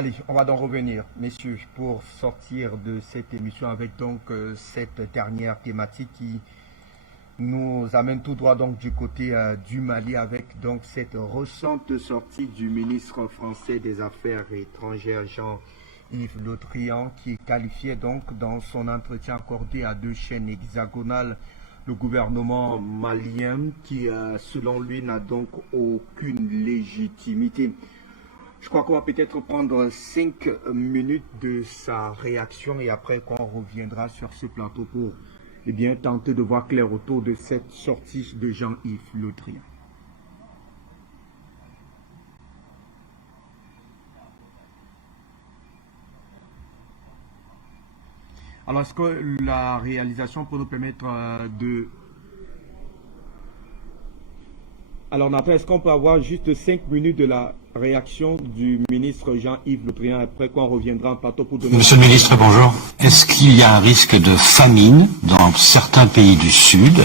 Allez, on va donc revenir, messieurs, pour sortir de cette émission avec donc cette dernière thématique qui nous amène tout droit donc du côté du Mali avec donc cette récente sortie du ministre français des Affaires étrangères Jean-Yves Le Drian qui qualifiait donc dans son entretien accordé à deux chaînes hexagonales le gouvernement malien qui selon lui n'a donc aucune légitimité. Je crois qu'on va peut-être prendre 5 minutes de sa réaction et après qu'on reviendra sur ce plateau pour tenter de voir clair autour de cette sortie de Jean-Yves Le Drian. Alors, est-ce que la réalisation peut nous permettre de... Alors, Nathan, est-ce qu'on peut avoir juste 5 minutes de la réaction du ministre Jean-Yves Le Drian après qu'on reviendra en plateau pour donner... Monsieur le ministre, bonjour. Est-ce qu'il y a un risque de famine dans certains pays du Sud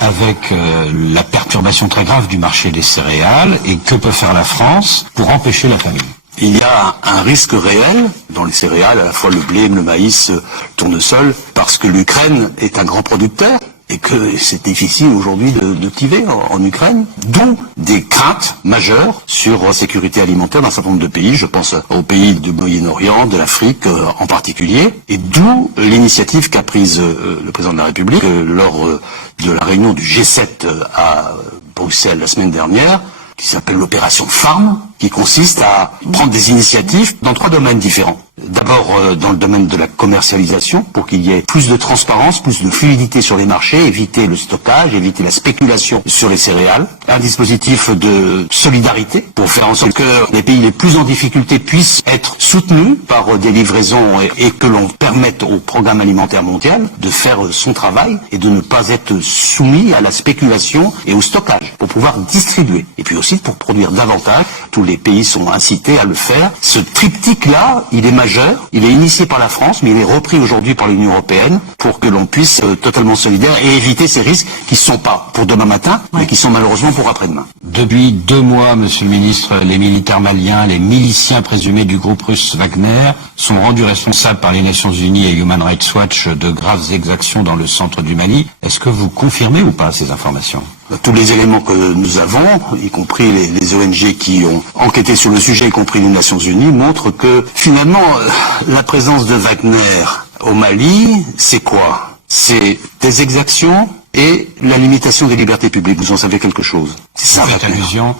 avec la perturbation très grave du marché des céréales et que peut faire la France pour empêcher la famine? Il y a un risque réel dans les céréales, à la fois le blé, le maïs, le tournesol, parce que l'Ukraine est un grand producteur et que c'est difficile aujourd'hui de cultiver en Ukraine, d'où des craintes majeures sur la sécurité alimentaire dans un certain nombre de pays. Je pense aux pays du Moyen-Orient, de l'Afrique en particulier, et d'où l'initiative qu'a prise le président de la République lors de la réunion du G7 à Bruxelles la semaine dernière, qui s'appelle l'opération Farm, qui consiste à prendre des initiatives dans 3 domaines différents. D'abord dans le domaine de la commercialisation, pour qu'il y ait plus de transparence, plus de fluidité sur les marchés, éviter le stockage, éviter la spéculation sur les céréales. Un dispositif de solidarité pour faire en sorte que les pays les plus en difficulté puissent être soutenus par des livraisons et que l'on permette au programme alimentaire mondial de faire son travail et de ne pas être soumis à la spéculation et au stockage pour pouvoir distribuer. Et puis aussi pour produire davantage. Tous les pays sont incités à le faire. Ce triptyque-là, il est majeur, il est initié par la France, mais il est repris aujourd'hui par l'Union européenne pour que l'on puisse être totalement solidaire et éviter ces risques qui ne sont pas pour demain matin, mais qui sont malheureusement pour après-demain. Depuis 2 mois, monsieur le ministre, les militaires maliens, les miliciens présumés du groupe russe Wagner sont rendus responsables par les Nations Unies et Human Rights Watch de graves exactions dans le centre du Mali. Est-ce que vous confirmez ou pas ces informations? Tous les éléments que nous avons, y compris les ONG qui ont enquêté sur le sujet, y compris les Nations Unies, montrent que finalement la présence de Wagner au Mali, c'est quoi? C'est des exactions et la limitation des libertés publiques. Vous en savez quelque chose? C'est ça, cette allusion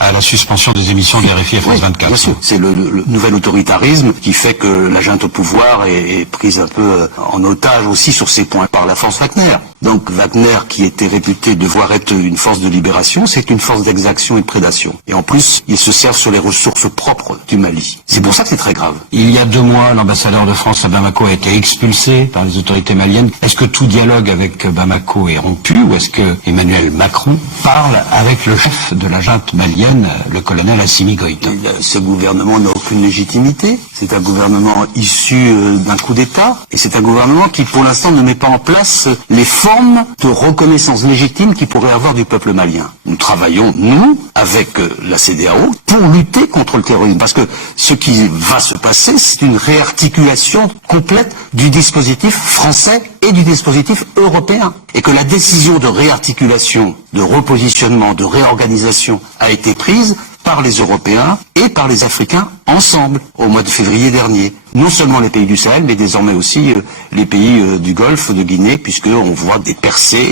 à la suspension des émissions de RFI et France 24. Bien sûr, c'est le nouvel autoritarisme qui fait que la junte au pouvoir est prise un peu en otage aussi sur ces points par la force Wagner. Donc Wagner, qui était réputé devoir être une force de libération, c'est une force d'exaction et de prédation. Et en plus, il se sert sur les ressources propres du Mali. C'est pour ça que c'est très grave. Il y a 2 mois, l'ambassadeur de France à Bamako a été expulsé par les autorités maliennes. Est-ce que tout dialogue avec Bamako est rompu ou est-ce que Emmanuel Macron parle avec le chef de la junte malienne, le colonel Assimi Goïta? Ce gouvernement n'a aucune légitimité. C'est un gouvernement issu d'un coup d'État et c'est un gouvernement qui pour l'instant ne met pas en place les formes de reconnaissance légitime qu'il pourrait avoir du peuple malien. Nous travaillons, nous, avec la CEDEAO, pour lutter contre le terrorisme. Parce que ce qui va se passer, c'est une réarticulation complète du dispositif français et du dispositif européen. Et que la décision de réarticulation, de repositionnement, de réorganisation a été prise par les Européens et par les Africains ensemble au mois de février dernier. Non seulement les pays du Sahel, mais désormais aussi les pays du Golfe de Guinée, puisqu'on voit des percées,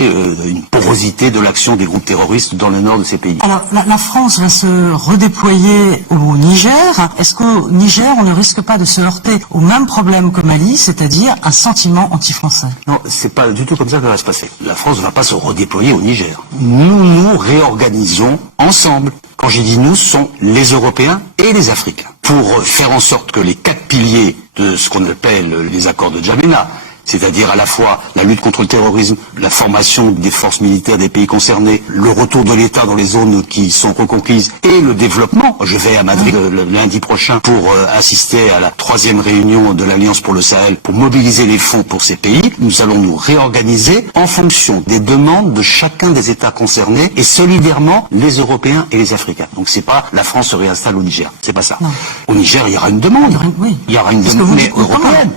une porosité de l'action des groupes terroristes dans le nord de ces pays. Alors, la France va se redéployer au Niger. Est-ce qu'au Niger, on ne risque pas de se heurter au même problème qu'au Mali, c'est-à-dire un sentiment anti-français? Non, c'est pas du tout comme ça que ça va se passer. La France ne va pas se redéployer au Niger. Nous nous réorganisons ensemble. Quand j'ai dit nous, ce sont les Européens et les Africains. Pour faire en sorte que les 4 piliers de ce qu'on appelle les accords de Djamena, c'est-à-dire à la fois la lutte contre le terrorisme, la formation des forces militaires des pays concernés, le retour de l'État dans les zones qui sont reconquises et le développement. Je vais à Madrid le lundi prochain pour assister à la 3e réunion de l'Alliance pour le Sahel pour mobiliser les fonds pour ces pays. Nous allons nous réorganiser en fonction des demandes de chacun des États concernés et solidairement les Européens et les Africains. Donc c'est pas la France se réinstalle au Niger, c'est pas ça. Non. Au Niger, il y aura une demande. Il y aura une demande, mais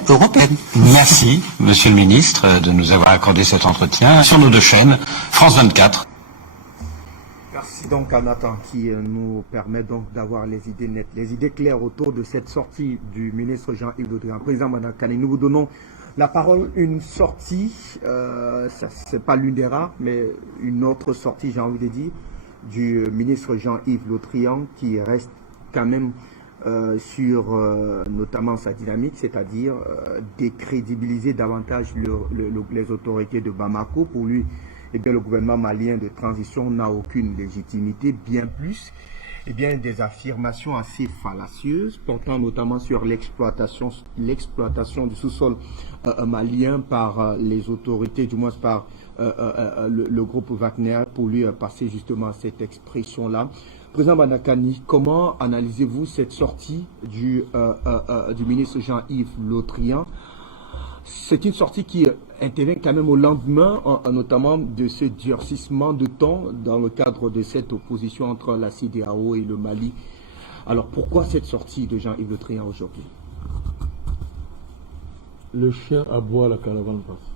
européenne. Merci, Monsieur le Ministre, de nous avoir accordé cet entretien sur nos 2 chaînes, France 24. Merci donc à Nathan qui nous permet donc d'avoir les idées nettes, les idées claires autour de cette sortie du ministre Jean-Yves Le Drian. Président Madakani, nous vous donnons la parole. Une sortie, c'est pas l'une des rares, mais une autre sortie, j'ai envie de dire, du ministre Jean-Yves Le Drian qui reste quand même sur notamment sa dynamique, c'est-à-dire décrédibiliser davantage les autorités de Bamako. Pour lui, eh bien, le gouvernement malien de transition n'a aucune légitimité, bien plus des affirmations assez fallacieuses portant notamment sur l'exploitation du sous-sol malien par les autorités, du moins par le groupe Wagner, pour lui passer justement cette expression-là. Président Madakani, comment analysez-vous cette sortie du ministre Jean-Yves Le Drian? C'est une sortie qui intervient quand même au lendemain, notamment de ce durcissement de temps dans le cadre de cette opposition entre la CEDEAO et le Mali. Alors pourquoi cette sortie de Jean-Yves Le Drian aujourd'hui? Le chien aboie, la caravane passe.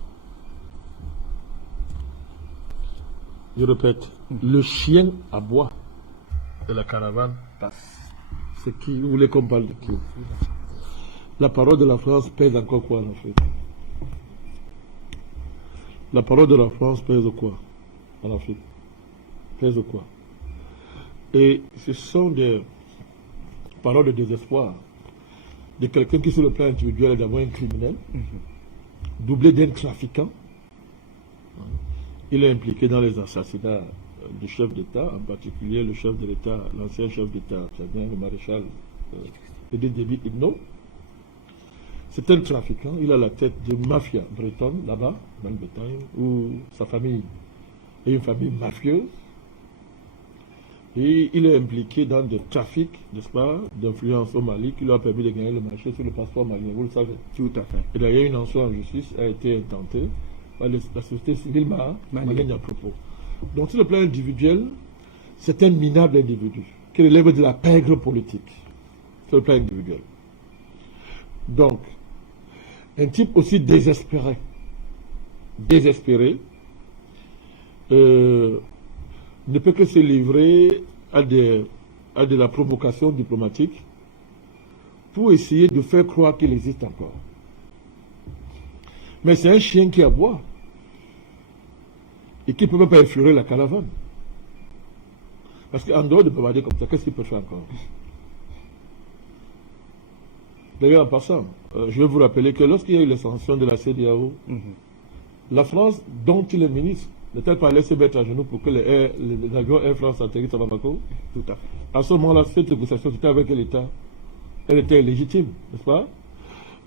Je répète, le chien aboie et la caravane passe. C'est qui? Vous voulez qu'on parle de qui? La parole de la France pèse encore quoi en Afrique? La parole de la France pèse quoi en Afrique? Pèse quoi? Et ce sont des paroles de désespoir de quelqu'un qui, sur le plan individuel, est d'abord un criminel, doublé d'un trafiquant. Il est impliqué dans les assassinats du chef d'État, en particulier le chef de l'État, l'ancien chef d'État, le maréchal Idriss Déby Itno. C'est un trafiquant, il a la tête d'une mafia bretonne, là-bas, dans le Bretagne, où sa famille est une famille mafieuse. Et il est impliqué dans des trafics, n'est-ce pas, d'influence au Mali, qui lui a permis de gagner le marché sur le passeport malien, vous le savez. Tout à fait. Et d'ailleurs, une action en justice a été intentée par la société civile malienne à propos. Donc, sur le plan individuel, c'est un minable individu, qui relève de la pègre politique, sur le plan individuel. Donc, un type aussi désespéré, ne peut que se livrer à de la provocation diplomatique pour essayer de faire croire qu'il existe encore. Mais c'est un chien qui aboie et qui ne peut même pas effleurer la caravane. Parce qu'en dehors de bavarder comme ça, qu'est-ce qu'il peut faire encore? D'ailleurs, en passant, je vais vous rappeler que lorsqu'il y a eu les sanctions de la CEDEAO, la France, dont il est ministre, n'est-elle pas laissé mettre à genoux pour que les avions Air France atterrissent à Bamako? Tout à fait. À ce moment-là, cette négociation, c'était avec l'État. Elle était légitime, n'est-ce pas?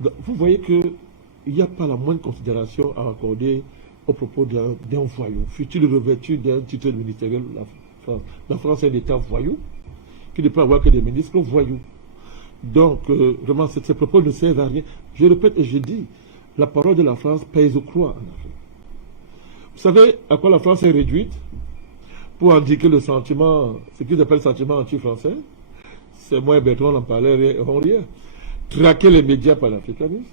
Donc, vous voyez qu'il n'y a pas la moindre considération à accorder au propos d'un voyou. Fut-il revêtu d'un titre ministériel? La France est un État voyou, qui ne peut avoir que des ministres voyous. Donc, vraiment, ces propos ne servent à rien. Je répète et je dis, la parole de la France pèse au croix en Afrique. Vous savez à quoi la France est réduite pour indiquer le sentiment, ce qu'ils appellent le sentiment anti-français? C'est moi et Bertrand en parlait, on riait. Traquer les médias panafricanistes,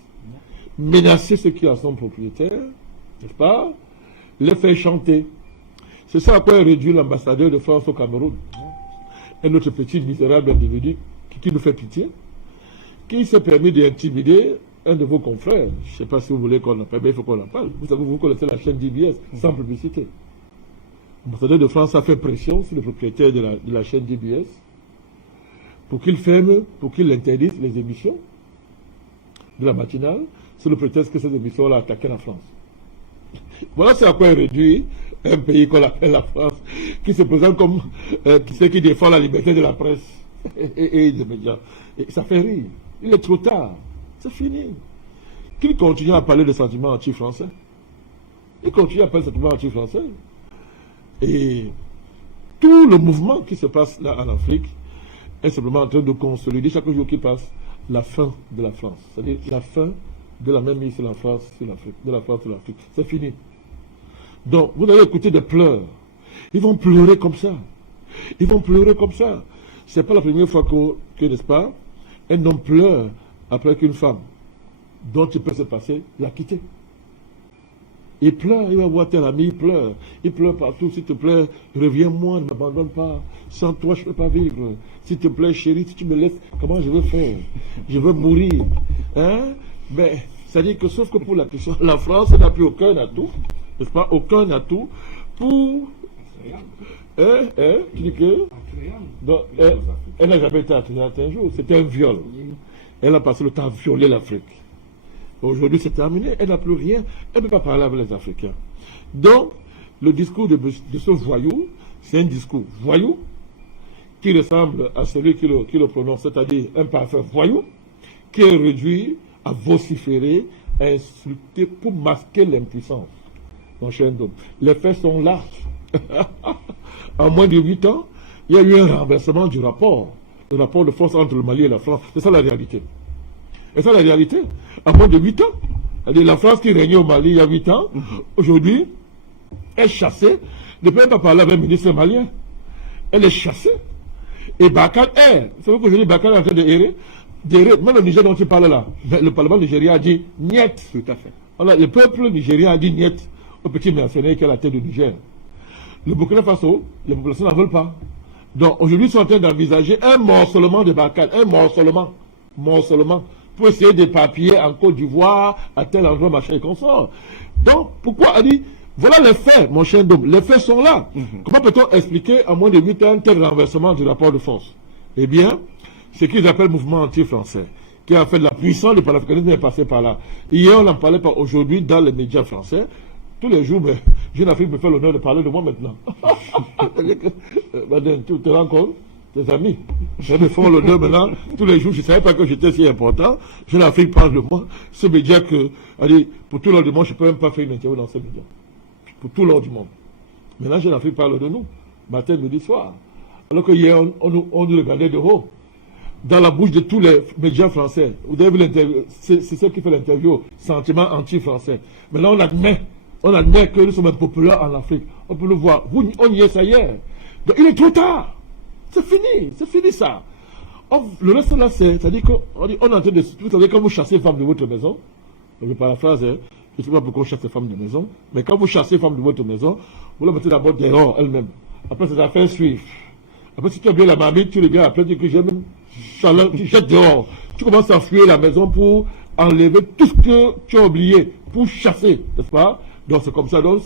menacer ceux qui en sont propriétaires, n'est-ce pas? Les faire chanter. C'est ça à quoi est réduit l'ambassadeur de France au Cameroun. Un autre petit misérable individu qui nous fait pitié, qui s'est permis d'intimider un de vos confrères. Je ne sais pas si vous voulez qu'on en parle, mais il faut qu'on en parle. Vous savez, vous connaissez la chaîne DBS, sans publicité. L'ambassadeur de France a fait pression sur le propriétaire de la chaîne DBS pour qu'il ferme, pour qu'il interdise les émissions de la matinale, sur le prétexte que ces émissions-là attaquaient la France. Voilà c'est à quoi est réduit un pays qu'on appelle la France, qui se présente comme ceux qui défend la liberté de la presse et des médias. Et ça fait rire. Il est trop tard. C'est fini. qu'il continue à parler de sentiments anti-français. Il continue à parler de sentiments anti-français. Et tout le mouvement qui se passe là en Afrique est simplement en train de consolider chaque jour qui passe la fin de la France. C'est-à-dire la fin de la même mise sur la France, sur l'Afrique, de la France sur l'Afrique. C'est fini. Donc, vous allez écouter des pleurs. Ils vont pleurer comme ça. Ils vont pleurer comme ça. C'est pas la première fois que, n'est-ce pas, un homme pleure après qu'une femme dont il peut se passer l'a quitté. Il pleure, il va voir tel ami, il pleure partout, s'il te plaît, reviens-moi, ne m'abandonne pas, sans toi je ne peux pas vivre, s'il te plaît chérie, si tu me laisses, comment je vais faire? Je veux mourir. Hein? Mais, c'est-à-dire que, sauf que pour la question, la France n'a plus aucun atout, n'est-ce pas, aucun atout pour... tu dis que... Donc, elle n'a jamais été atteinte un jour, c'était un viol. Elle a passé le temps à violer l'Afrique. Aujourd'hui, c'est terminé. Elle n'a plus rien. Elle ne peut pas parler avec les Africains. Donc, le discours de ce voyou, c'est un discours voyou qui ressemble à celui qui le prononce, c'est-à-dire un parfait voyou, qui est réduit à vociférer, à insulter pour masquer l'impuissance. Mon cher Ndom, les faits sont là. En moins de 8 ans, il y a eu un renversement du rapport. Le rapport de force entre le Mali et la France. C'est ça la réalité. Et ça, la réalité, à moins de 8 ans, la France qui régnait au Mali il y a 8 ans, aujourd'hui, est chassée. Ne peut même pas parler avec le ministre malien. Elle est chassée. Et Bakar est. Vous savez qu'aujourd'hui, Bakar est en train d'errer. Même le Niger dont tu parles là, le Parlement nigérien a dit niet. Tout à fait. Voilà, le peuple nigérien a dit niet au petit mercenaire qui est à la tête du Niger. Le Burkina Faso, les populations n'en veulent pas. Donc aujourd'hui, ils sont en train d'envisager un morcellement de Bakar. Un morcellement. Pour essayer de papiller en Côte d'Ivoire, à tel endroit, machin et consort. Donc, pourquoi elle dit, voilà les faits, mon cher Ndom, les faits sont là. Comment peut-on expliquer en moins de 8 ans un tel renversement du rapport de force? Eh bien, ce qu'ils appellent mouvement anti-français, qui a fait de la puissance, le panafricanisme est passé par là. Hier, on n'en parlait pas aujourd'hui dans les médias français. Tous les jours, mais Jeune Afrique me fait l'honneur de parler de moi maintenant. Tu te rends compte? Tes amis, je me font l'honneur maintenant, tous les jours, je ne savais pas que j'étais si important. Jeune Afrique parle de moi. Ce média que, allez, pour tout l'ordre du monde, je ne peux même pas faire une interview dans ce média. Pour tout l'ordre du monde. Maintenant, Jeune Afrique parle de nous, matin, midi, soir. Alors que hier, on nous regardait de haut. Dans la bouche de tous les médias français. Vous avez vu l'interview, c'est celle qui fait l'interview, sentiment anti-français. Maintenant, on admet que nous sommes impopulaires en Afrique. On peut le voir. On y est, ça y est. Donc, il est trop tard. C'est fini ça. Le reste là, c'est-à-dire qu'on est en train de... Vous savez, quand vous chassez les femmes de votre maison, je paraphrase, je ne sais pas pourquoi on chasse les femmes de maison, mais quand vous chassez les femmes de votre maison, vous la mettez d'abord dehors elle-même. Après, ces affaires suivent. Après, si tu as bien la marmite, tu regardes, après, tu dis que j'aime, tu jettes dehors. Tu commences à fuir la maison pour enlever tout ce que tu as oublié, pour chasser, n'est-ce pas? Donc c'est comme ça, donc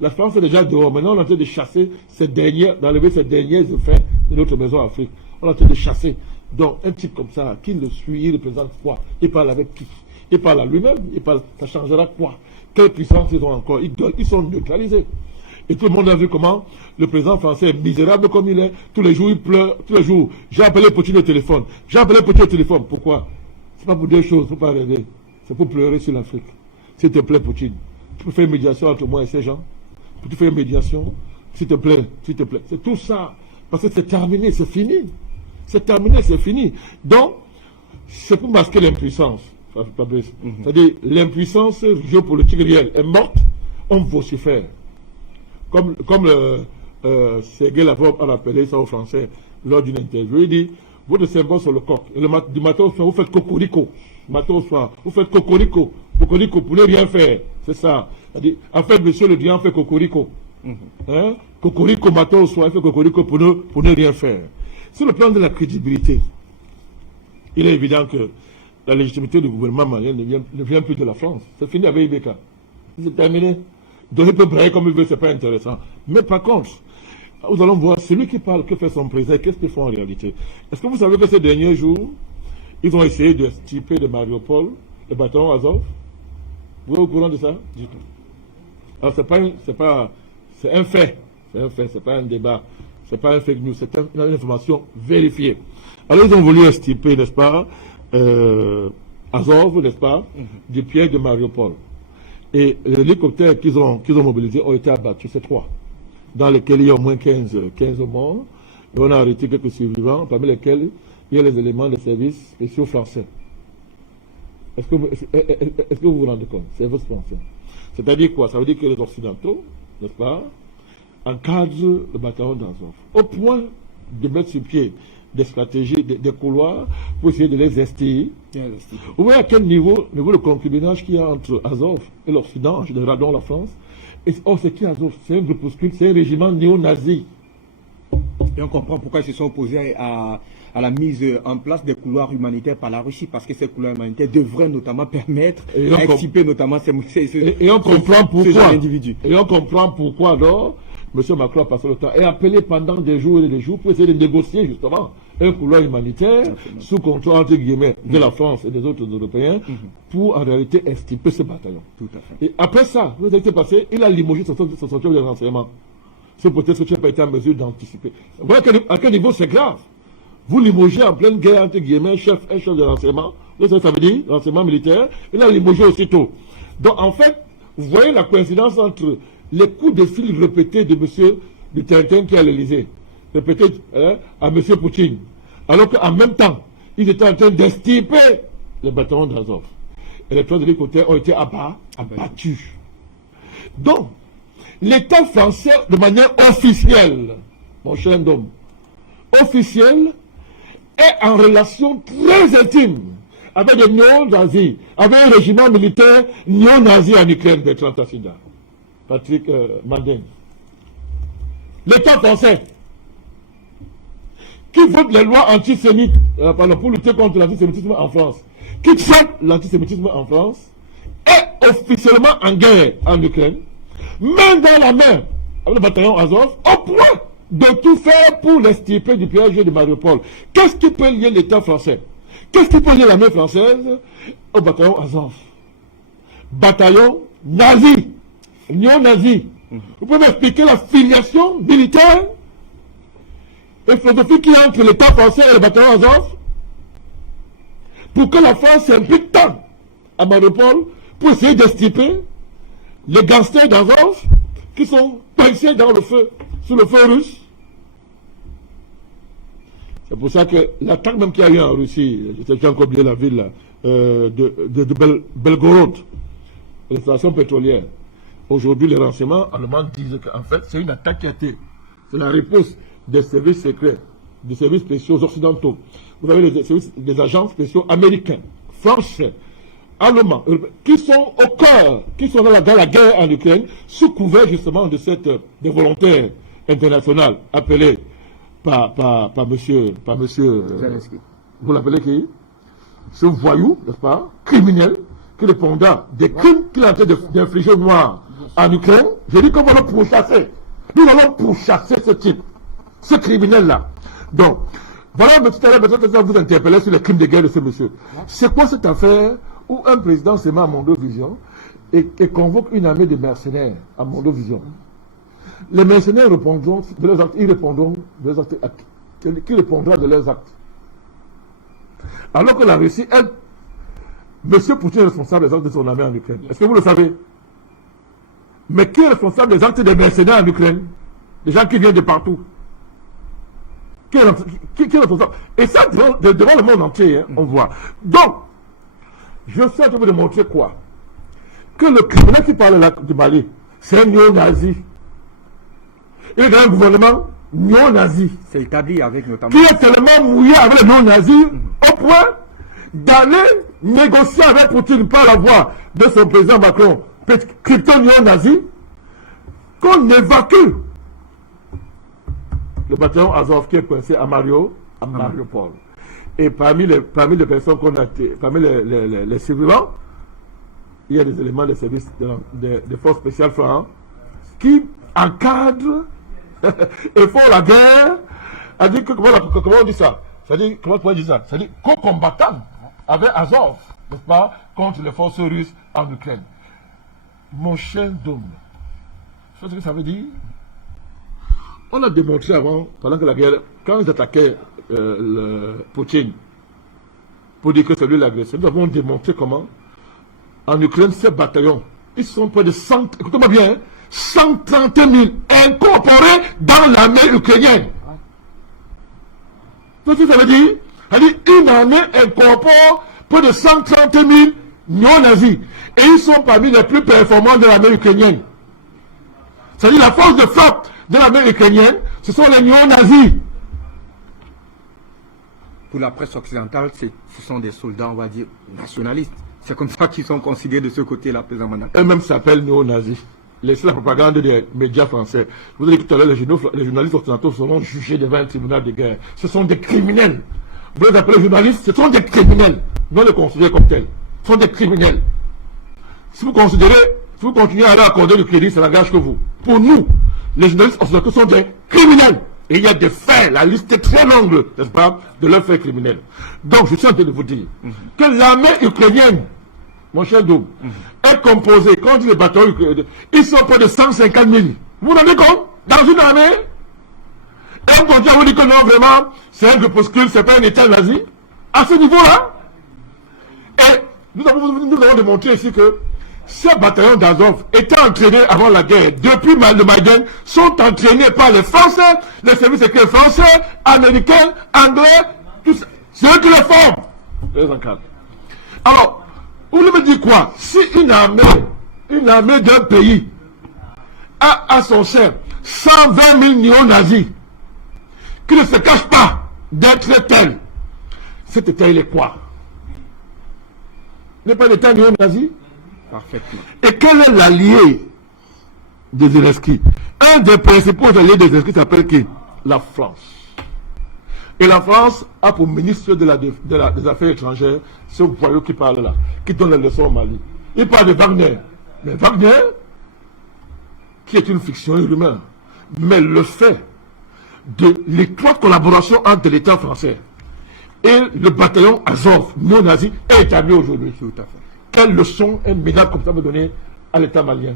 la France est déjà dehors. Maintenant, on est en train de chasser d'enlever ces derniers effets de notre maison Afrique. On est en train de chasser. Donc, un type comme ça, qui le suit, il représente quoi? Il parle avec qui? Il parle à lui-même, ça changera quoi? Quelle puissance ils ont encore? Ils sont neutralisés. Et tout le monde a vu comment le président français est misérable comme il est. Tous les jours, il pleure. Tous les jours, j'ai appelé Poutine au téléphone. Pourquoi? C'est pas pour deux choses, il ne faut pas rêver. C'est pour pleurer sur l'Afrique. S'il te plaît, Poutine. Tu peux faire une médiation entre moi et ces gens? Tu peux faire une médiation? S'il te plaît. C'est tout ça. Parce que c'est terminé, c'est fini. C'est terminé, c'est fini. Donc, c'est pour masquer l'impuissance. C'est-à-dire, l'impuissance géopolitique réelle est morte, on vocifère. Comme Sergei Lavrov a appelé ça aux Français lors d'une interview, il dit, votre symbole sur le coq. Et du matin au soir, vous faites cocorico. Du matin au soir, vous faites cocorico. Cocorico pour ne rien faire. C'est ça. En fait, monsieur le Dian fait cocorico. Hein? Cocorico matin au soir, il fait cocorico pour ne rien faire. Sur le plan de la crédibilité, il est évident que la légitimité du gouvernement malien ne vient plus de la France. C'est fini avec Ibeka. C'est terminé. Donc il peut brailler comme il veut, c'est pas intéressant. Mais par contre, nous allons voir celui qui parle, que fait son président, qu'est-ce qu'il fait en réalité. Est-ce que vous savez que ces derniers jours, ils ont essayé de stiper de Mariupol le bataillon Azov? Vous êtes au courant de ça? Du tout. Alors c'est un fait. C'est pas un débat. C'est pas un fake news, c'est une information vérifiée. Alors ils ont voulu stiper, n'est-ce pas, Azov, n'est-ce pas, du piège de Mariupol. Et les hélicoptères qu'ils ont mobilisés ont été abattus, c'est 3, dans lesquels il y a au moins 15 morts, et on a arrêté quelques survivants, parmi lesquels il y a les éléments des services spéciaux français. Est-ce que vous vous rendez compte? C'est votre pensée. C'est-à-dire quoi? Ça veut dire que les Occidentaux, n'est-ce pas, encadrent le bataillon d'Azov, au point de mettre sur pied des stratégies, des couloirs, pour essayer de les estimer. Vous voyez à quel niveau le concubinage qu'il y a entre Azov et l'Occident, en général, dont la France. C'est qui Azov? C'est un groupuscule, c'est un régiment néo-nazi. Et on comprend pourquoi ils se sont opposés à la mise en place des couloirs humanitaires par la Russie, parce que ces couloirs humanitaires devraient notamment permettre d'exciper notamment ces individus. Et on comprend pourquoi alors M. Macron a passé le temps et appelé pendant des jours et des jours pour essayer de négocier justement un couloir humanitaire sous contrôle entre guillemets de la France et des autres Européens pour en réalité extirper ce bataillon. Tout à fait. Et après ça, vous avez été passé, il a limogé son chef de renseignement. C'est peut-être que tu n'as pas été en mesure d'anticiper. Vous voyez à quel niveau c'est grave. Vous limogez en pleine guerre entre guillemets un chef de renseignement. Ça veut dire renseignement militaire. Il a limogé aussitôt. Donc en fait, vous voyez la coïncidence entre les coups de fil répétés de M. Duterte qui est à l'Élysée, répétés à M. Poutine, alors qu'en même temps, ils étaient en train d'extirper le bataillon d'Azov. Et les 3 hélicoptères ont été abattus. Donc, l'État français, de manière officielle, mon cher homme, officielle, est en relation très intime avec des néo-nazis, avec un régiment militaire néo-nazi en Ukraine, Bertrand Tassida. Patrick Mandin. L'État français qui vote les lois antisémites pour lutter contre l'antisémitisme en France, qui traite l'antisémitisme en France, est officiellement en guerre en Ukraine, main dans la main avec le bataillon Azov, au point de tout faire pour l'extirper du piège de Mariupol. Qu'est-ce qui peut lier l'État français? Qu'est-ce qui peut lier l'armée française au bataillon Azov? Bataillon nazi, néo-nazi. Vous pouvez m'expliquer la filiation militaire et philosophique qu'il y a entre l'État français et le bataillon Azov pour que la France s'implique tant à Mariupol pour essayer d'extirper les gangsters d'Azov qui sont pincés dans le feu, sous le feu russe. C'est pour ça que l'attaque même qu'il y a eu en Russie, j'ai encore oublié la ville là, de Belgorod, l'installation pétrolière. Aujourd'hui, les renseignements allemands disent qu'en fait, c'est une attaque qui a été, c'est la réponse des services secrets, des services spéciaux occidentaux. Vous avez les services des agents spéciaux américains, français, allemands, qui sont au cœur, qui sont dans la guerre en Ukraine, sous couvert justement de des volontaires internationaux appelés par monsieur Zelensky. Vous l'appelez qui? Ce voyou, n'est-ce pas, criminel, qui répondra des crimes qu'il a en train d'infliger aux Noirs en Ukraine. Je dis qu'on va le pourchasser. Nous allons pourchasser ce type, ce criminel-là. Donc, voilà, tout à l'heure, vous interpellez sur les crimes de guerre de ce monsieur. C'est quoi cette affaire où un président se met à Mondovision et convoque une armée de mercenaires à Mondovision? Les mercenaires répondront de leurs actes, ils répondront de leurs actes. Qui répondra de leurs actes? Alors que la Russie, elle, M. Poutine est responsable des actes de son armée en Ukraine. Est-ce que vous le savez? Mais qui est responsable des actes des mercenaires en Ukraine? Des gens qui viennent de partout. Qui est responsable? Et ça, devant le monde entier, hein, on voit. Donc, je suis en train de vous démontrer quoi? Que le criminel qui parle là du Mali, c'est un néo-nazi. Il est dans un gouvernement néo-nazi. C'est établi avec notamment... Qui est tellement mouillé avec les néo-nazis au point d'aller négocier avec Poutine par la voix de son président Macron, crypto-néo-nazi, qu'on évacue le bataillon Azov qui est coincé à Mariupol. Et parmi les personnes qu'on a, parmi les survivants, il y a des éléments des services des forces spéciales françaises qui encadrent et font la guerre. Comment on dit ça? C'est-à-dire, comment on dit ça? C'est-à-dire, co-combattants avec Azov, n'est-ce pas, contre les forces russes en Ukraine. Mon cher Dom, vous savez ce que ça veut dire? On a démontré avant, pendant que la guerre, quand ils attaquaient Poutine, pour dire que c'est lui l'agresseur. Nous avons démontré comment, en Ukraine, ces bataillons, ils sont près de 100, écoutez-moi bien, 130 000 incorporés dans l'armée ukrainienne. Qu'est-ce que ça veut dire? Ça veut dire une armée incorpore près de 130 000 néo-nazis. Et ils sont parmi les plus performants de l'armée ukrainienne. C'est-à-dire la force de frappe de l'armée ukrainienne, ce sont les néo-nazis. Pour la presse occidentale, ce sont des soldats, on va dire, nationalistes. C'est comme ça qu'ils sont considérés de ce côté-là, président Manak. Eux-mêmes s'appellent néo-nazis. C'est la propagande des médias français. Je vous ai dit tout à l'heure, les journalistes occidentaux seront jugés devant un tribunal de guerre. Ce sont des criminels. Vous les appelez journalistes, ce sont des criminels. Non les considérez comme tels. Ce sont des criminels. Si vous continuez à leur accorder le crédit, ça n'engage que vous. Pour nous, les journalistes occidentaux sont des criminels. Et il y a des faits, la liste est très longue, n'est-ce pas, de leurs faits criminels. Donc, je suis en train de vous dire que l'armée ukrainienne, mon cher Doum, est composée, quand on dit les bataillons ukrainiens, ils sont près de 150 000. Vous vous rendez compte? Dans une armée? Et on continue à vous dire que non, vraiment, c'est un groupuscule, c'est pas un État nazi. À ce niveau-là. Et nous avons démontré ici que ces bataillons d'Azov étaient entraînés avant la guerre, depuis le Maïdan, sont entraînés par les Français, les services secrets français, américains, anglais, tout ça. C'est eux qui les forment. Les encadrent. Alors, vous me dites quoi? Si une armée d'un pays a à son sein 120 000 néo-nazis, qui ne se cachent pas d'être tel, cet État, il est quoi? Il n'est pas l'État néo-nazi? Parfaitement. Et quel est l'allié de Zelensky? Un des principaux alliés de Zelensky s'appelle qui? La France. Et la France a pour ministre des Affaires étrangères ce voyou qui parle là, qui donne les leçons au Mali. Il parle de Wagner. Mais Wagner, qui est une fiction, une rumeur, mais le fait de l'étroite collaboration entre l'État français et le bataillon Azov, néo-nazi, est établi aujourd'hui. Tout à fait. Quelle leçon un minable comme ça veut donner à l'État malien?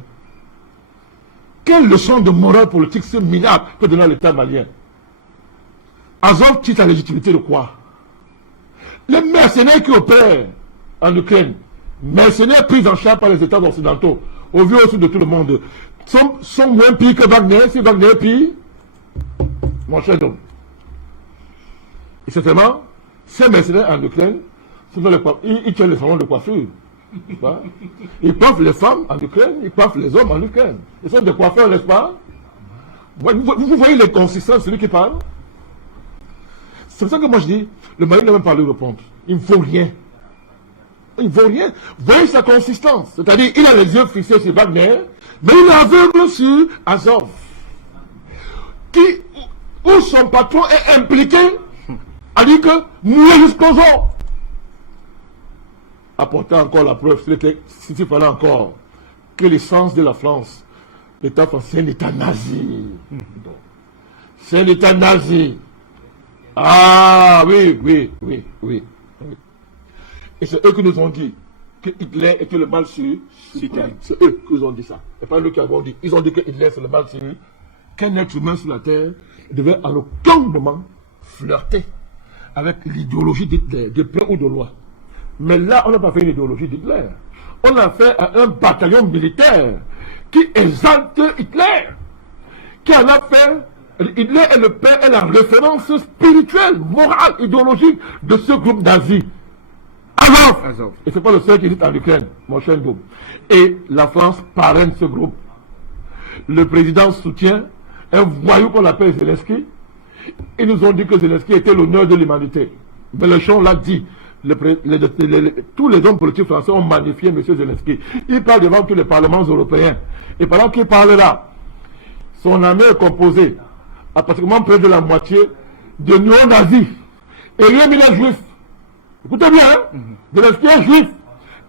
Quelle leçon de morale politique ce minable peut donner à l'État malien? Azov tire sa légitimité de quoi? Les mercenaires qui opèrent en Ukraine, mercenaires pris en charge par les États occidentaux, au vu aussi de tout le monde, sont moins pires que Wagner. Si Wagner est pire, mon cher homme. Et certainement, ces mercenaires en Ukraine, ils tiennent les salons de coiffure. Ils coiffent les femmes en Ukraine, ils coiffent les hommes en Ukraine. Ils sont des coiffeurs, n'est-ce pas? Vous voyez les consistances, celui qui parle? C'est pour ça que moi je dis, le Mali n'a même pas lui répondre. Il ne faut rien. Il ne vaut rien. Vous voyez sa consistance. C'est-à-dire, il a les yeux fixés sur Wagner, mais il est aveugle sur Azov. Où son patron est impliqué, a dit que mourir jusqu'aux os. Apporter encore la preuve, s'il fallait encore que l'essence de la France, l'État français, c'est un État nazi. C'est un État nazi. Ah oui. Et c'est eux qui nous ont dit que Hitler était le mal sur terre. C'est eux qui nous ont dit ça. Et pas nous qui avons dit. Ils ont dit que Hitler c'est le mal sur eux. Qu'un être humain sur la terre devait à aucun moment flirter avec l'idéologie d'Hitler, de près ou de loin. Mais là, on n'a pas fait une idéologie d'Hitler. On a fait un bataillon militaire qui exalte Hitler, qui en a fait. Hitler est le père et la référence spirituelle, morale, idéologique de ce groupe nazi. Azov. Et ce n'est pas le seul qui existe en Ukraine, mon cher Doum. Et la France parraine ce groupe. Le président soutient un voyou qu'on appelle Zelensky. Ils nous ont dit que Zelensky était l'honneur de l'humanité. Mélenchon l'a dit. Tous les hommes politiques français ont magnifié M. Zelensky. Il parle devant tous les parlements européens. Et pendant qu'il parle là, son armée est composée à pratiquement près de la moitié de néo-nazis. Et lui-même, il est juif. Écoutez bien, hein? Zelensky est juif.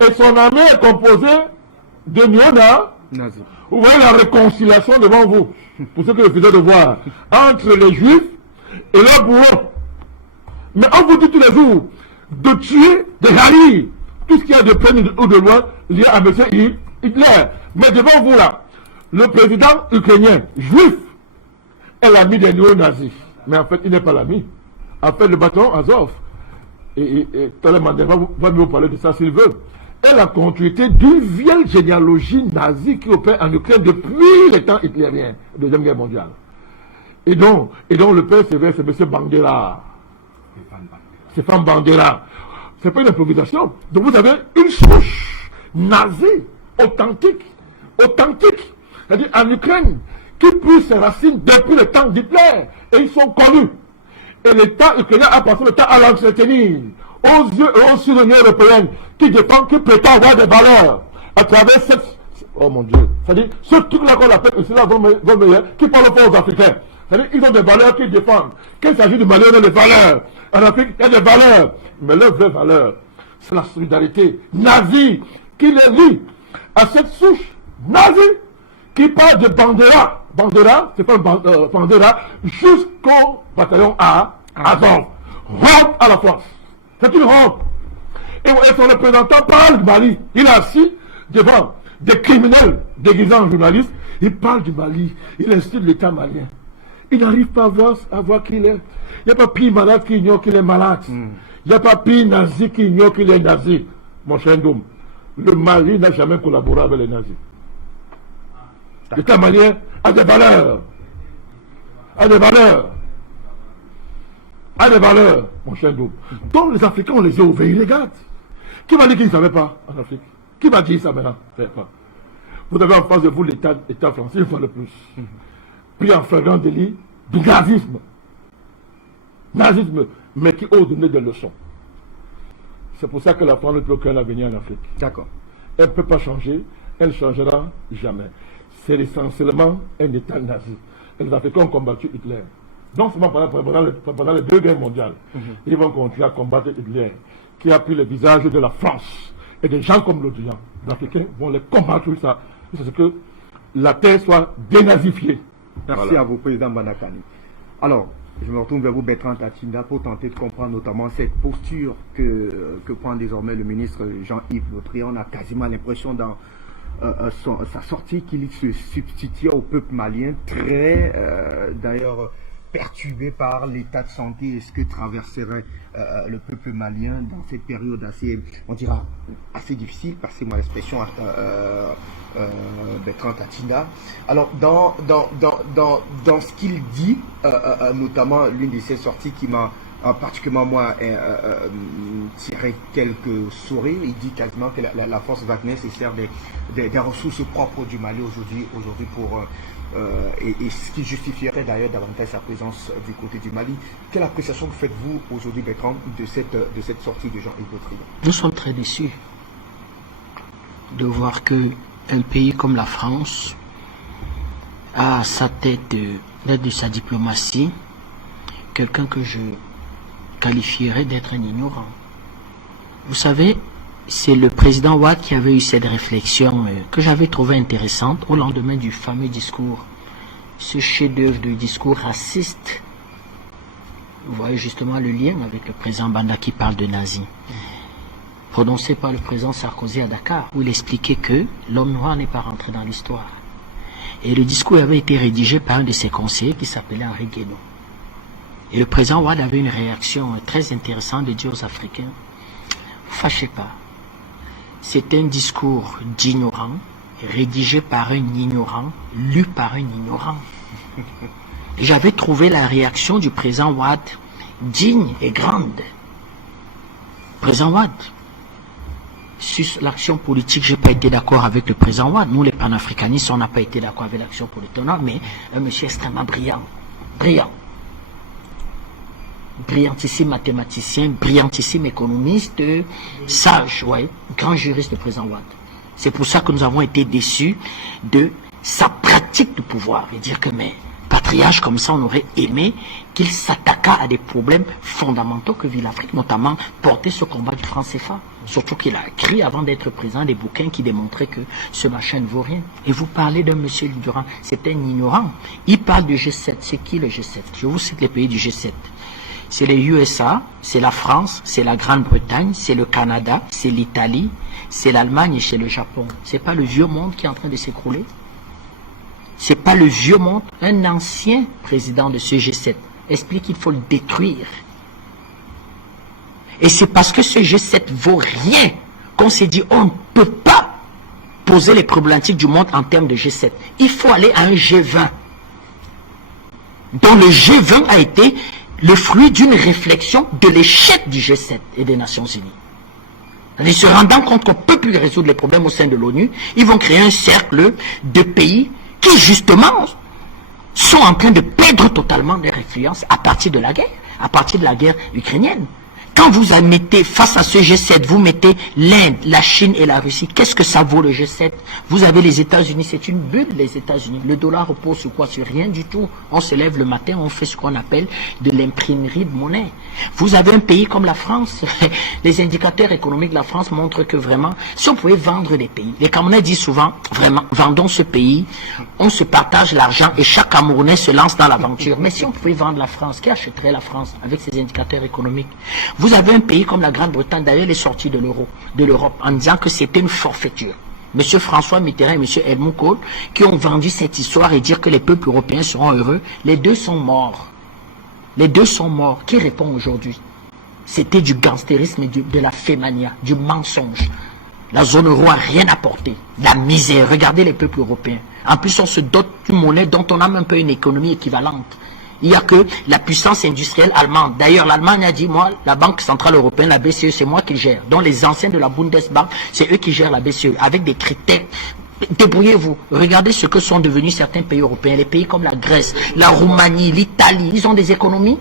Et son armée est composée de néo-nazis. Vous voyez la réconciliation devant vous, pour ceux que je faisais de voir, entre les juifs et leurs bourreaux. Mais on vous dit tous les jours de tuer, de haïr tout ce qu'il y a de près ou de loin lié à M. Hitler. Mais devant vous là, le président ukrainien juif est l'ami des néo-nazis. Mais en fait, il n'est pas l'ami. En fait, le bataillon Azov et Taleb Mandela va mieux parler de ça s'il veut, est la continuité d'une vieille généalogie nazie qui opère en Ukraine depuis les temps hitlériens, Deuxième Guerre mondiale. Et donc le père sévère, c'est M. Bandera. Stéphane Bandera. C'est pas une improvisation. Donc vous avez une souche nazie, authentique. C'est-à-dire en Ukraine, qui pousse ses racines depuis le temps d'Hitler. Et ils sont connus. Et l'État ukrainien a passé le temps à l'entretenir. Aux yeux et aux yeux de l'Union européenne, qui prétend avoir des valeurs à travers cette... Oh mon Dieu. C'est-à-dire, ce truc-là qu'on appelle ici, là, qui parle aux Africains. C'est-à-dire, ils ont des valeurs qu'ils défendent. Qu'il s'agit du Mali, on a des valeurs. En Afrique, il y a des valeurs. Mais leur vraie valeur, c'est la solidarité nazie qui les lie à cette souche nazie qui parle de Bandera. Bandera, c'est pas Bandera, jusqu'au bataillon A, Azov. Honte à la France. C'est une honte. Et son représentant parle du Mali. Il est assis devant des criminels déguisés en journalistes. Il parle du Mali. Il insulte l'État malien. Il n'arrive pas à voir qui il est. Il n'y a pas pire malade qui ignore qu'il est malade. Il n'y a pas pire nazi qui ignore qu'il est nazi. Mon cher Ndoum, le Mali n'a jamais collaboré avec les nazis. L'État malien a des valeurs. Mon cher Ndoum. Donc les Africains, on les a ouverts, ils les gardent. Qui m'a dit qu'ils ne savaient pas en Afrique? Qui m'a dit ça maintenant? Vous avez en face de vous l'État français, une fois de plus. Puis en flagrant délit du nazisme. Mais qui ose donner des leçons. C'est pour ça que la France ne peut aucun avenir en Afrique. D'accord. Elle ne peut pas changer, elle ne changera jamais. C'est essentiellement un État nazi. Et les Africains ont combattu Hitler. Non seulement pendant les deux guerres mondiales, ils vont continuer à combattre Hitler, qui a pris le visage de la France. Et des gens comme l'Occident, les Africains vont les combattre tout ça. C'est ce que la terre soit dénazifiée. Merci à vous, Président Banakani. Alors, je me retourne vers vous, Bertrand Tatinda, pour tenter de comprendre notamment cette posture que prend désormais le ministre Jean-Yves Le Drian. On a quasiment l'impression dans sa sortie qu'il se substitue au peuple malien, très d'ailleurs perturbé par l'état de santé et ce que traverserait le peuple malien dans cette période assez, on dira, assez difficile, passez-moi l'expression, Bertrand Tatinda. Alors, dans ce qu'il dit, notamment l'une de ses sorties qui m'a particulièrement moi tiré quelques sourires, il dit quasiment que la force Wagner se sert des ressources propres du Mali aujourd'hui pour et ce qui justifierait d'ailleurs davantage sa présence du côté du Mali. Quelle appréciation faites-vous aujourd'hui, Bertrand, de cette sortie de Jean-Yves Le Drian? Nous sommes très déçus de voir qu'un pays comme la France a à sa tête de sa diplomatie quelqu'un que je qualifierais d'être un ignorant. Vous savez, c'est le président Ouad qui avait eu cette réflexion que j'avais trouvée intéressante au lendemain du fameux discours, ce chef-d'œuvre de discours raciste. Vous voyez justement le lien avec le président Banda qui parle de nazis, prononcé par le président Sarkozy à Dakar, où il expliquait que l'homme noir n'est pas rentré dans l'histoire. Et le discours avait été rédigé par un de ses conseillers qui s'appelait Henri Guénaud. Et le président Ouad avait une réaction très intéressante de dire aux Africains, fâchez pas. C'est un discours d'ignorant, rédigé par un ignorant, lu par un ignorant. J'avais trouvé la réaction du président Ouad digne et grande. Président Ouad, sur l'action politique, je n'ai pas été d'accord avec le président Ouad. Nous, les panafricanistes, on n'a pas été d'accord avec l'action politique, mais un monsieur extrêmement brillant. Brillantissime mathématicien, brillantissime économiste, sage, ouais, grand juriste, le président Ouad. C'est pour ça que nous avons été déçus de sa pratique de pouvoir. Et dire que, mais, patriarche comme ça, on aurait aimé qu'il s'attaquât à des problèmes fondamentaux que vit l'Afrique, notamment porter ce combat du franc CFA. Surtout qu'il a écrit, avant d'être président, des bouquins qui démontraient que ce machin ne vaut rien. Et vous parlez d'un monsieur Durand, c'est un ignorant. Il parle du G7. C'est qui le G7? Je vous cite les pays du G7. C'est les USA, c'est la France, c'est la Grande-Bretagne, c'est le Canada, c'est l'Italie, c'est l'Allemagne et c'est le Japon. C'est pas le vieux monde qui est en train de s'écrouler? C'est pas le vieux monde? Un ancien président de ce G7 explique qu'il faut le détruire. Et c'est parce que ce G7 vaut rien qu'on s'est dit on ne peut pas poser les problématiques du monde en termes de G7. Il faut aller à un G20. Donc le G20 a été le fruit d'une réflexion de l'échec du G7 et des Nations Unies. En se rendant compte qu'on ne peut plus résoudre les problèmes au sein de l'ONU, ils vont créer un cercle de pays qui justement sont en train de perdre totalement leur influence à partir de la guerre ukrainienne. Quand vous mettez face à ce G7, vous mettez l'Inde, la Chine et la Russie. Qu'est-ce que ça vaut le G7? Vous avez les États-Unis, c'est une bulle les États-Unis. Le dollar repose sur quoi? Sur rien du tout. On se lève le matin, on fait ce qu'on appelle de l'imprimerie de monnaie. Vous avez un pays comme la France. Les indicateurs économiques de la France montrent que vraiment, si on pouvait vendre les pays, les Camerounais disent souvent, vraiment, vendons ce pays, on se partage l'argent et chaque Camerounais se lance dans l'aventure. Mais si on pouvait vendre la France, qui achèterait la France avec ses indicateurs économiques? Vous avez un pays comme la Grande-Bretagne, d'ailleurs, elle est sortie de l'Europe en disant que c'était une forfaiture. M. François Mitterrand et M. Helmut Kohl, qui ont vendu cette histoire et dire que les peuples européens seront heureux, les deux sont morts. Les deux sont morts. Qui répond aujourd'hui? C'était du gangstérisme et de la fémania, du mensonge. La zone euro n'a rien apporté. La misère. Regardez les peuples européens. En plus, on se dote d'une monnaie dont on a même pas une économie équivalente. Il n'y a que la puissance industrielle allemande. D'ailleurs, l'Allemagne a dit, moi, la Banque Centrale Européenne, la BCE, c'est moi qui le gère. Donc les anciens de la Bundesbank, c'est eux qui gèrent la BCE, avec des critères. Débrouillez-vous. Regardez ce que sont devenus certains pays européens. Les pays comme la Grèce, la Roumanie, l'Italie, ils ont des économies.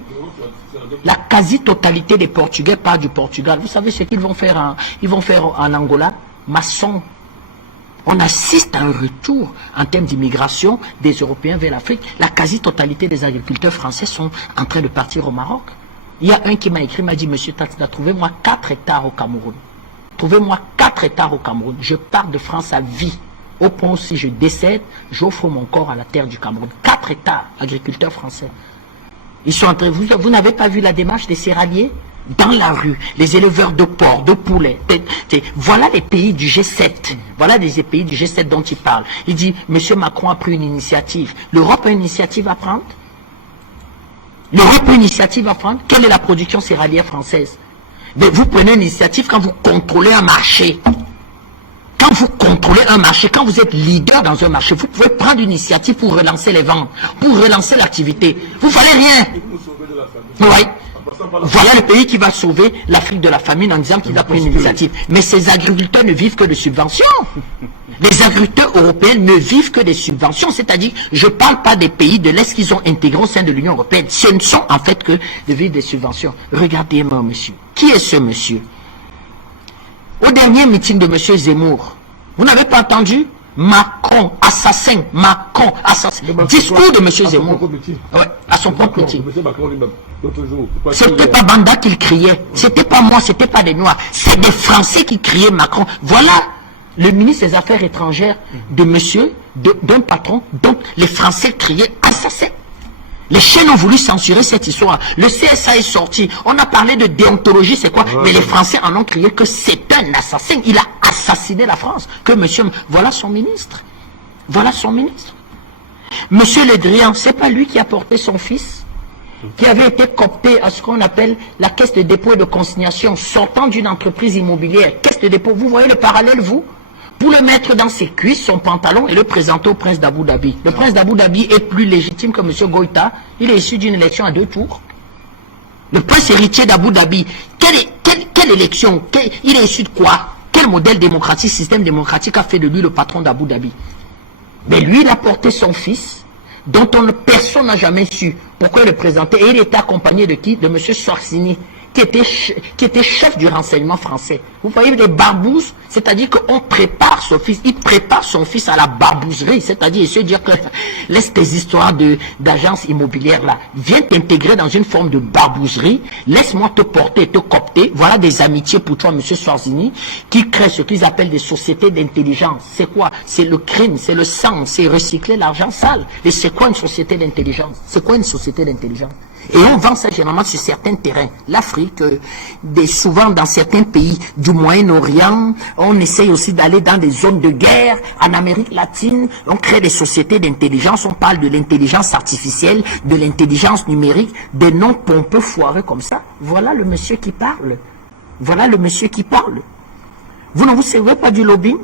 La quasi-totalité des Portugais part du Portugal. Vous savez ce qu'ils vont faire en Angola? Maçon. On assiste à un retour en termes d'immigration des Européens vers l'Afrique. La quasi-totalité des agriculteurs français sont en train de partir au Maroc. Il y a un qui m'a écrit, m'a dit, Monsieur Tatsina, trouvez-moi 4 hectares au Cameroun. Trouvez-moi 4 hectares au Cameroun. Je pars de France à vie. Au point où si je décède, j'offre mon corps à la terre du Cameroun. 4 hectares, agriculteurs français. Ils sont en train, vous n'avez pas vu la démarche des céréaliers? Dans la rue, les éleveurs de porcs, de poulets. Voilà les pays du G7. Voilà les pays du G7 dont il parle. Il dit, M. Macron a pris une initiative. L'Europe a une initiative à prendre? L'Europe a une initiative à prendre? Quelle est la production céréalière française? Mais vous prenez une initiative quand vous contrôlez un marché. Quand vous contrôlez un marché, quand vous êtes leader dans un marché, vous pouvez prendre une initiative pour relancer les ventes, pour relancer l'activité. Vous ne fallait rien. Oui. Voilà le pays qui va sauver l'Afrique de la famine en disant qu'il a pris une initiative. Mais ces agriculteurs ne vivent que de subventions. Les agriculteurs européens ne vivent que des subventions. C'est-à-dire, je ne parle pas des pays de l'Est qu'ils ont intégrés au sein de l'Union européenne. Ce ne sont en fait que de vivre des subventions. Regardez-moi, monsieur. Qui est ce monsieur? Au dernier meeting de monsieur Zemmour, vous n'avez pas entendu? Macron, assassin, Macron, assassin. Discours de M. Zemmour. Ouais, à son propre meeting. C'était pas Banda qui le criait. C'était pas moi, c'était pas des Noirs. C'est des Français qui criaient Macron. Voilà le ministre des Affaires étrangères de monsieur, d'un patron, dont les Français criaient assassin. Les chaînes ont voulu censurer cette histoire. Le CSA est sorti. On a parlé de déontologie, c'est quoi? Mais les Français en ont crié que c'est un assassin. Il a assassiné la France. Que monsieur... Voilà son ministre. Voilà son ministre. Monsieur Le Drian, c'est pas lui qui a porté son fils, qui avait été coopté à ce qu'on appelle la caisse de dépôt et de consignation, sortant d'une entreprise immobilière. Caisse de dépôt, vous voyez le parallèle, vous? Pour le mettre dans ses cuisses, son pantalon, et le présenter au prince d'Abu Dhabi. Le prince d'Abu Dhabi est plus légitime que M. Goïta. Il est issu d'une élection à 2 tours. Le prince héritier d'Abu Dhabi, quelle élection? Il est issu de quoi? Quel modèle démocratique, système démocratique a fait de lui le patron d'Abu Dhabi? Mais lui, il a porté son fils, dont personne n'a jamais su pourquoi le présenter. Et il était accompagné de qui? De M. Sorsini, qui était chef du renseignement français. Vous voyez les barbouzes, c'est-à-dire qu'on prépare son fils, il prépare son fils à la barbouzerie, c'est-à-dire se dire que laisse tes histoires d'agence immobilière là, viens t'intégrer dans une forme de barbouzerie, laisse-moi te porter, te coopter. Voilà des amitiés pour toi, M. Sorzini, qui crée ce qu'ils appellent des sociétés d'intelligence. C'est quoi? C'est le crime, c'est le sang, c'est recycler l'argent sale. Et c'est quoi une société d'intelligence? C'est quoi une société d'intelligence? Et on vend ça généralement sur certains terrains. L'Afrique, souvent dans certains pays du Moyen-Orient, on essaye aussi d'aller dans des zones de guerre. En Amérique latine, on crée des sociétés d'intelligence. On parle de l'intelligence artificielle, de l'intelligence numérique, des noms pompeux foireux comme ça. Voilà le monsieur qui parle. Voilà le monsieur qui parle. Vous ne vous servez pas du lobbying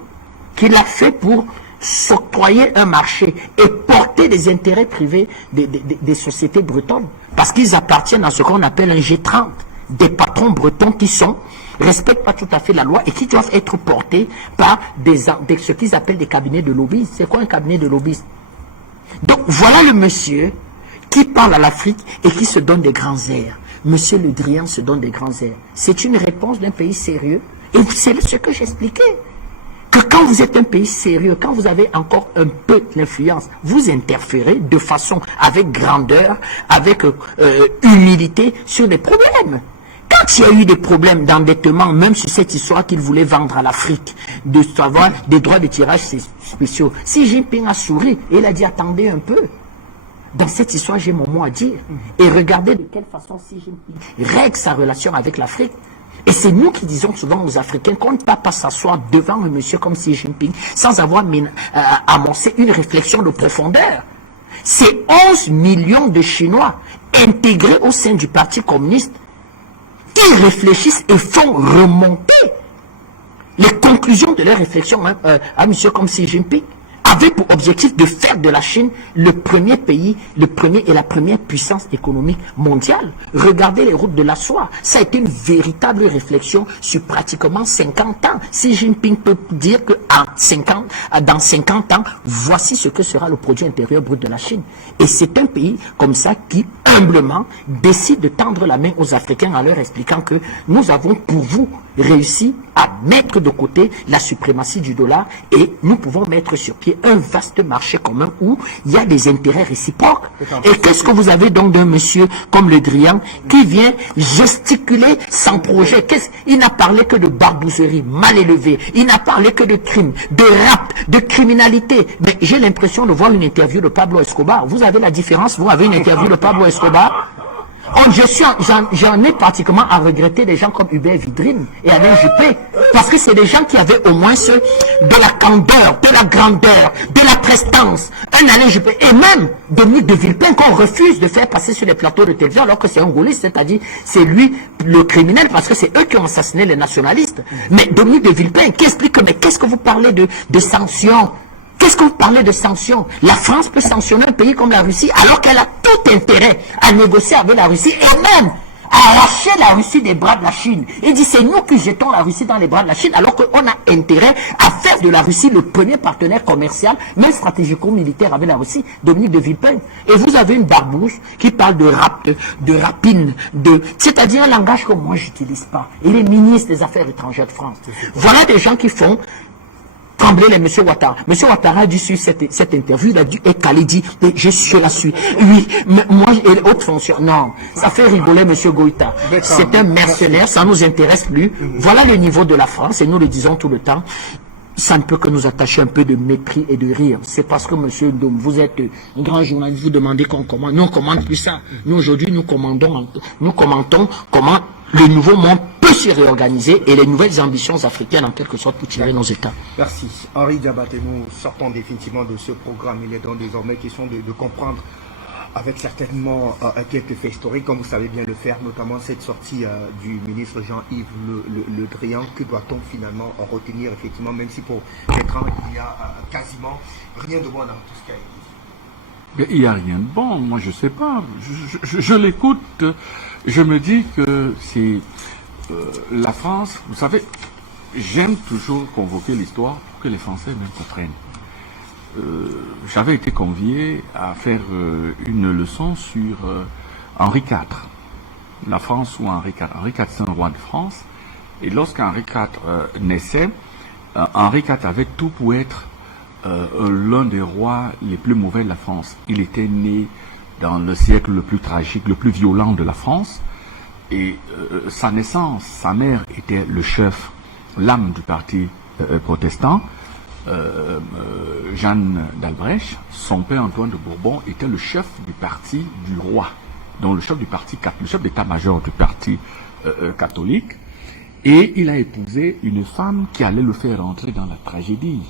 qu'il a fait pour s'octroyer un marché et porter des intérêts privés des sociétés bretonnes. Parce qu'ils appartiennent à ce qu'on appelle un G30. Des patrons bretons qui respectent pas tout à fait la loi et qui doivent être portés par ce qu'ils appellent des cabinets de lobbyistes. C'est quoi un cabinet de lobbyistes? Donc voilà le monsieur qui parle à l'Afrique et qui se donne des grands airs. Monsieur Le Drian se donne des grands airs. C'est une réponse d'un pays sérieux. Et c'est ce que j'expliquais. Que quand vous êtes un pays sérieux, quand vous avez encore un peu d'influence, vous interférez de façon avec grandeur, avec humilité sur les problèmes. Quand il y a eu des problèmes d'endettement, même sur cette histoire qu'il voulait vendre à l'Afrique, de savoir des droits de tirage spéciaux, Xi Jinping a souri et il a dit attendez un peu. Dans cette histoire, j'ai mon mot à dire. Et regardez de quelle façon Xi Jinping règle sa relation avec l'Afrique. Et c'est nous qui disons souvent aux Africains qu'on ne peut pas s'asseoir devant un monsieur comme Xi Jinping sans avoir amorcé une réflexion de profondeur. C'est 11 millions de Chinois intégrés au sein du Parti communiste qui réfléchissent et font remonter les conclusions de leurs réflexions à un monsieur comme Xi Jinping, avec pour objectif de faire de la Chine le premier pays, et la première puissance économique mondiale. Regardez les routes de la soie. Ça a été une véritable réflexion sur pratiquement 50 ans. Xi Jinping peut dire que dans 50 ans, voici ce que sera le produit intérieur brut de la Chine. Et c'est un pays comme ça qui, humblement, décide de tendre la main aux Africains en leur expliquant que nous avons pour vous réussi à mettre de côté la suprématie du dollar et nous pouvons mettre sur pied un vaste marché commun où il y a des intérêts réciproques. Et qu'est-ce que vous avez donc d'un monsieur comme Le Drian qui vient gesticuler sans projet? Il n'a parlé que de barbouzerie mal élevée, il n'a parlé que de crimes, de rap, de criminalité. Mais j'ai l'impression de voir une interview de Pablo Escobar. Vous avez la différence, vous avez une interview de Pablo Escobar. J'en ai pratiquement à regretter des gens comme Hubert Vidrine et Alain Juppé, parce que c'est des gens qui avaient au moins de la candeur, de la grandeur, de la prestance. Un Alain Juppé et même Dominique de Villepin qu'on refuse de faire passer sur les plateaux de télévision alors que c'est un gaulliste, c'est-à-dire c'est lui le criminel parce que c'est eux qui ont assassiné les nationalistes. Mais Dominique de Villepin qui explique que mais qu'est-ce que vous parlez de sanctions? Qu'est-ce que vous parlez de sanctions? La France peut sanctionner un pays comme la Russie alors qu'elle a tout intérêt à négocier avec la Russie et même à arracher la Russie des bras de la Chine. Il dit c'est nous qui jetons la Russie dans les bras de la Chine alors qu'on a intérêt à faire de la Russie le premier partenaire commercial, même stratégico-militaire avec la Russie, Dominique de Villepin. Et vous avez une barbouche qui parle de rap, de rapine, c'est-à-dire un langage que moi j'utilise pas. Il est ministre des Affaires étrangères de France. Voilà des gens qui font trembler les M. Ouattara. M. Ouattara a dit sur cette interview, il a dû écaler, dit, je la suis. Oui, mais moi, et haute fonction. Non, ça fait rigoler M. Goïta. C'est un mercenaire, ça ne nous intéresse plus. Voilà le niveau de la France, et nous le disons tout le temps. Ça ne peut que nous attacher un peu de mépris et de rire. C'est parce que, monsieur Dom, vous êtes un grand journaliste, vous demandez qu'on commande. Nous, on ne commande plus ça. Nous, aujourd'hui, nous commentons comment le nouveau monde peut se réorganiser et les nouvelles ambitions africaines, en quelque sorte, pour tirer nos États. Merci. Henri Diabaté, nous sortons définitivement de ce programme. Il est donc désormais question de comprendre avec certainement quelques faits historiques, comme vous savez bien le faire, notamment cette sortie du ministre Jean-Yves Le Drian. Que doit-on finalement retenir, effectivement, même si pour Bertrand, il y a quasiment rien de bon dans tout ce qui a été dit? Mais il n'y a rien de bon, moi je ne sais pas. Je l'écoute, je me dis que c'est la France, vous savez, j'aime toujours convoquer l'histoire pour que les Français me comprennent. J'avais été convié à faire une leçon sur Henri IV, la France ou Henri IV. Henri IV, c'est un roi de France. Et lorsqu'Henri IV naissait, Henri IV avait tout pour être l'un des rois les plus mauvais de la France. Il était né dans le siècle le plus tragique, le plus violent de la France. Et sa naissance, sa mère était le chef, l'âme du parti protestant. Jeanne d'Albrecht, son père Antoine de Bourbon était le chef du parti du roi, donc le chef du parti, le chef d'état-major du parti catholique, et il a épousé une femme qui allait le faire entrer dans la tragédie,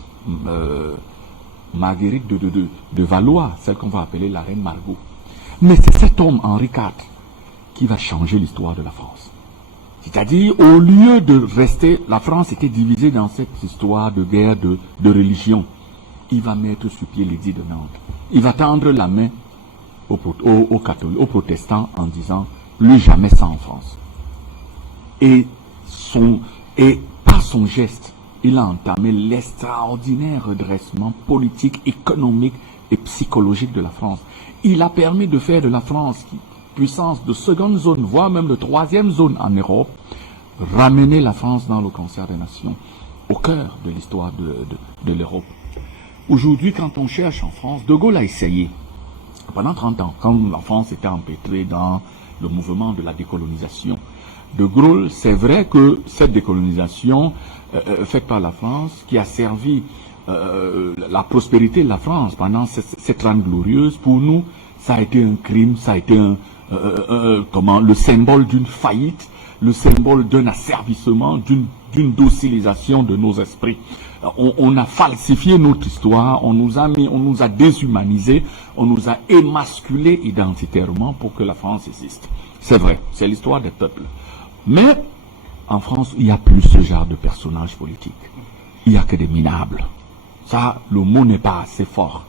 Marguerite de Valois, celle qu'on va appeler la reine Margot. Mais c'est cet homme, Henri IV, qui va changer l'histoire de la France. C'est-à-dire, au lieu de rester, la France était divisée dans cette histoire de guerre de religion. Il va mettre sur pied l'édit de Nantes. Il va tendre la main aux catholiques, aux protestants en disant plus jamais ça en France. Et par son geste, il a entamé l'extraordinaire redressement politique, économique et psychologique de la France. Il a permis de faire de la France puissance de seconde zone, voire même de troisième zone en Europe, ramener la France dans le concert des nations, au cœur de l'histoire de l'Europe. Aujourd'hui, quand on cherche en France, De Gaulle a essayé, pendant 30 ans, quand la France était empêtrée dans le mouvement de la décolonisation. De Gaulle, c'est vrai que cette décolonisation faite par la France, qui a servi la prospérité de la France pendant cette rente glorieuse, pour nous, ça a été un crime, ça a été le symbole d'une faillite, le symbole d'un asservissement, d'une docilisation de nos esprits. On a falsifié notre histoire, on nous a déshumanisés, on nous a émasculés identitairement pour que la France existe. C'est vrai, c'est l'histoire des peuples. Mais en France, il n'y a plus ce genre de personnages politiques. Il n'y a que des minables. Ça, le mot n'est pas assez fort.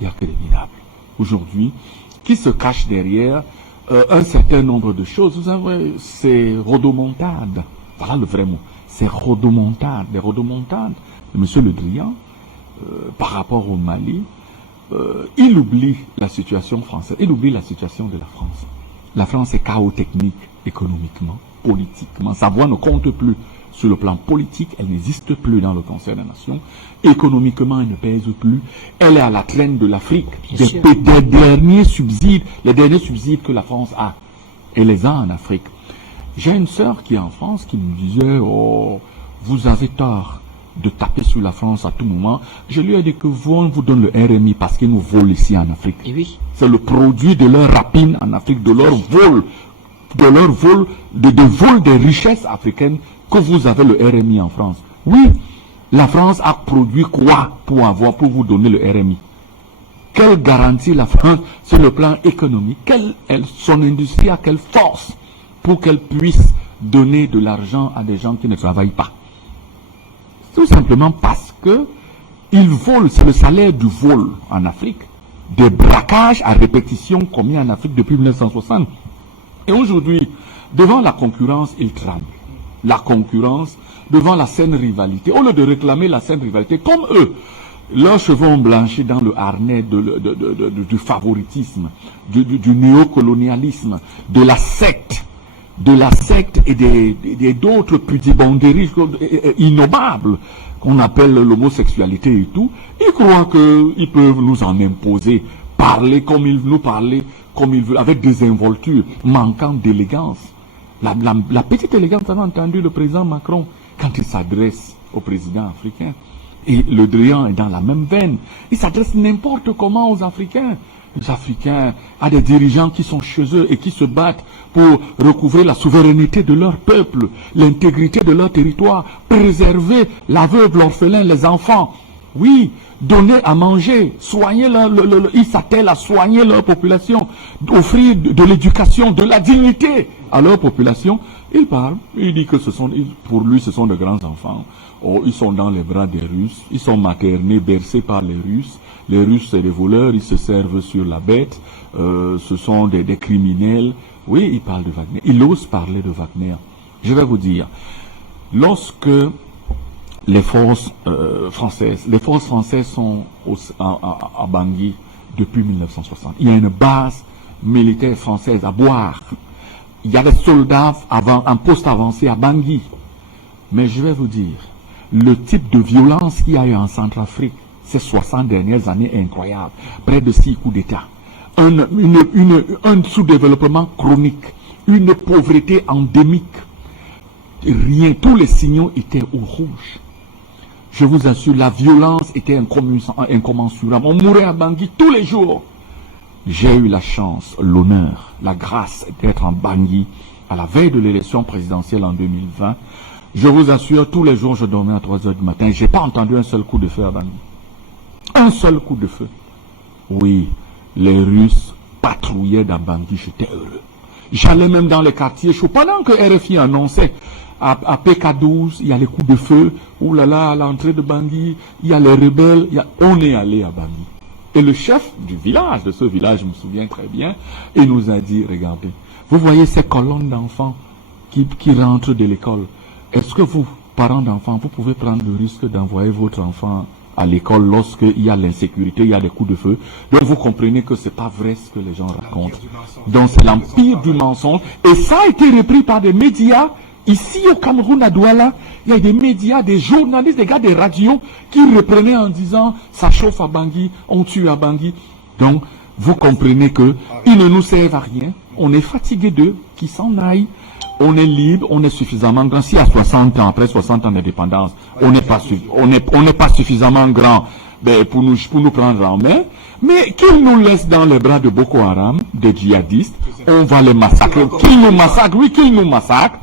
Il n'y a que des minables. Aujourd'hui, qui se cache derrière un certain nombre de choses. Vous savez, c'est rodomontade. Voilà le vrai mot. C'est rodomontade. Les rodomontades de M. Le Drian, par rapport au Mali, il oublie la situation française. Il oublie la situation de la France. La France est chaos technique, économiquement, politiquement. Sa voix ne compte plus. Sur le plan politique, elle n'existe plus dans le concert des nations. Économiquement, elle ne pèse plus. Elle est à la traîne de l'Afrique. Les derniers subsides que la France a. Elle les a en Afrique. J'ai une sœur qui est en France qui me disait, oh, vous avez tort de taper sur la France à tout moment. Je lui ai dit que on vous donne le RMI parce qu'ils nous volent ici en Afrique. Oui. C'est le produit de leur rapine en Afrique, de leur vol, de vol des richesses africaines que vous avez le RMI en France. Oui, la France a produit quoi pour vous donner le RMI? Quelle garantie la France sur le plan économique? Son industrie a quelle force pour qu'elle puisse donner de l'argent à des gens qui ne travaillent pas? Tout simplement parce que ils volent, c'est le salaire du vol en Afrique, des braquages à répétition commis en Afrique depuis 1960. Et aujourd'hui, devant la concurrence, ils tremblent. La concurrence, devant la saine rivalité, au lieu de réclamer la saine rivalité, comme eux, leurs cheveux ont blanchi dans le harnais du favoritisme, du néocolonialisme, de la secte et d'autres pudibonderies innommables qu'on appelle l'homosexualité et tout. Ils croient qu'ils peuvent nous en imposer, parler comme ils veulent, avec des involtures, manquant d'élégance. La petite élégance, on a entendu le président Macron quand il s'adresse au président africain. Et Le Drian est dans la même veine. Il s'adresse n'importe comment aux Africains. Les Africains ont des dirigeants qui sont chez eux et qui se battent pour recouvrer la souveraineté de leur peuple, l'intégrité de leur territoire, préserver l'aveugle, l'orphelin, les enfants. Oui, donner à manger, soigner ils s'attellent à soigner leur population, offrir de l'éducation, de la dignité à leur population. Il parle, il dit que pour lui, ce sont de grands enfants. Oh, ils sont dans les bras des Russes, ils sont maternés, bercés par les Russes. Les Russes, c'est des voleurs, ils se servent sur la bête, ce sont des criminels. Oui, il parle de Wagner, il ose parler de Wagner. Je vais vous dire, lorsque les forces françaises sont à Bangui depuis 1960. Il y a une base militaire française à Boire. Il y a des soldats en poste avancé à Bangui. Mais je vais vous dire, le type de violence qu'il y a eu en Centrafrique ces 60 dernières années est incroyable. Près de 6 coups d'État. Un sous-développement chronique. Une pauvreté endémique. Rien. Tous les signaux étaient au rouge. Je vous assure, la violence était incommensurable. On mourait à Bangui tous les jours. J'ai eu la chance, l'honneur, la grâce d'être en Bangui à la veille de l'élection présidentielle en 2020. Je vous assure, tous les jours, je dormais à 3 heures du matin. Je n'ai pas entendu un seul coup de feu à Bangui. Un seul coup de feu. Oui, les Russes patrouillaient dans Bangui, j'étais heureux. J'allais même dans les quartiers chauds. Pendant que RFI annonçait à PK12, il y a les coups de feu, oulala, à l'entrée de Bangui, il y a les rebelles, on est allé à Bangui. Et le chef du village, de ce village, je me souviens très bien, il nous a dit, regardez, vous voyez ces colonnes d'enfants qui rentrent de l'école. Est-ce que vous, parents d'enfants, vous pouvez prendre le risque d'envoyer votre enfant à l'école lorsqu'il y a l'insécurité, il y a des coups de feu? Donc vous comprenez que c'est pas vrai ce que les gens racontent. Donc c'est l'empire du mensonge. Et ça a été repris par des médias. Ici au Cameroun, à Douala, il y a des médias, des journalistes, des gars des radios qui reprenaient en disant ça chauffe à Bangui, on tue à Bangui. Donc vous comprenez que ils ne nous servent à rien. On est fatigué d'eux, qu'ils s'en aillent. On est libre, on est suffisamment grand. Si à 60 ans, après 60 ans d'indépendance, on n'est pas suffisamment grand pour nous prendre en main, mais qu'ils nous laissent dans les bras de Boko Haram, des djihadistes, on va les massacrer. Qu'ils nous massacrent, oui, qu'ils nous massacrent.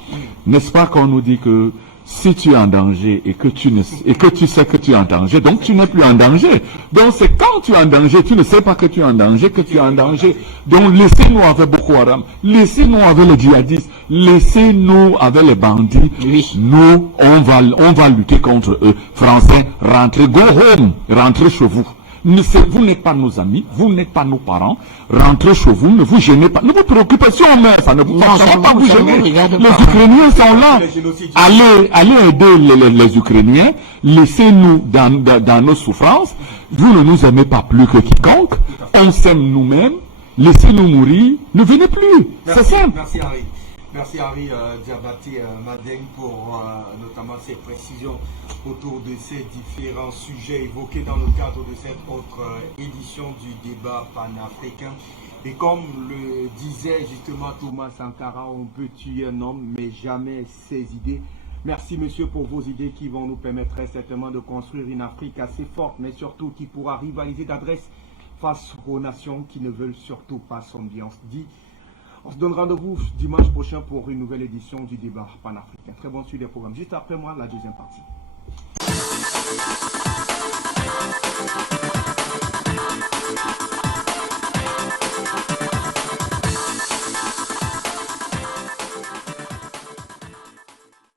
N'est-ce pas qu'on nous dit que si tu es en danger et que tu sais que tu es en danger, donc tu n'es plus en danger. Donc c'est quand tu es en danger, tu ne sais pas que tu es en danger, que tu es en danger. Donc laissez-nous avec Boko Haram, laissez-nous avec les djihadistes, laissez-nous avec les bandits. Oui. Nous, on va lutter contre eux. Français, rentrez, go home, rentrez chez vous. Vous n'êtes pas nos amis, vous n'êtes pas nos parents, rentrez chez vous, ne vous gênez pas, ne vous préoccupez si on meurt, ça ne vous pas vous gêner. Les Ukrainiens sont là, allez aider les Ukrainiens, laissez-nous dans nos souffrances, vous ne nous aimez pas plus que quiconque, on s'aime nous-mêmes, laissez-nous mourir, ne venez plus, c'est simple. Merci Harry. Merci Harry Diabaté Madeng pour notamment ces précisions autour de ces différents sujets évoqués dans le cadre de cette autre édition du débat panafricain. Et comme le disait justement Thomas Sankara, on peut tuer un homme mais jamais ses idées. Merci monsieur pour vos idées qui vont nous permettre très certainement de construire une Afrique assez forte mais surtout qui pourra rivaliser d'adresse face aux nations qui ne veulent surtout pas son bien. On se dit, on se donne rendez-vous dimanche prochain pour une nouvelle édition du débat panafricain. Très bonne suite des programmes. Juste après moi, la deuxième partie.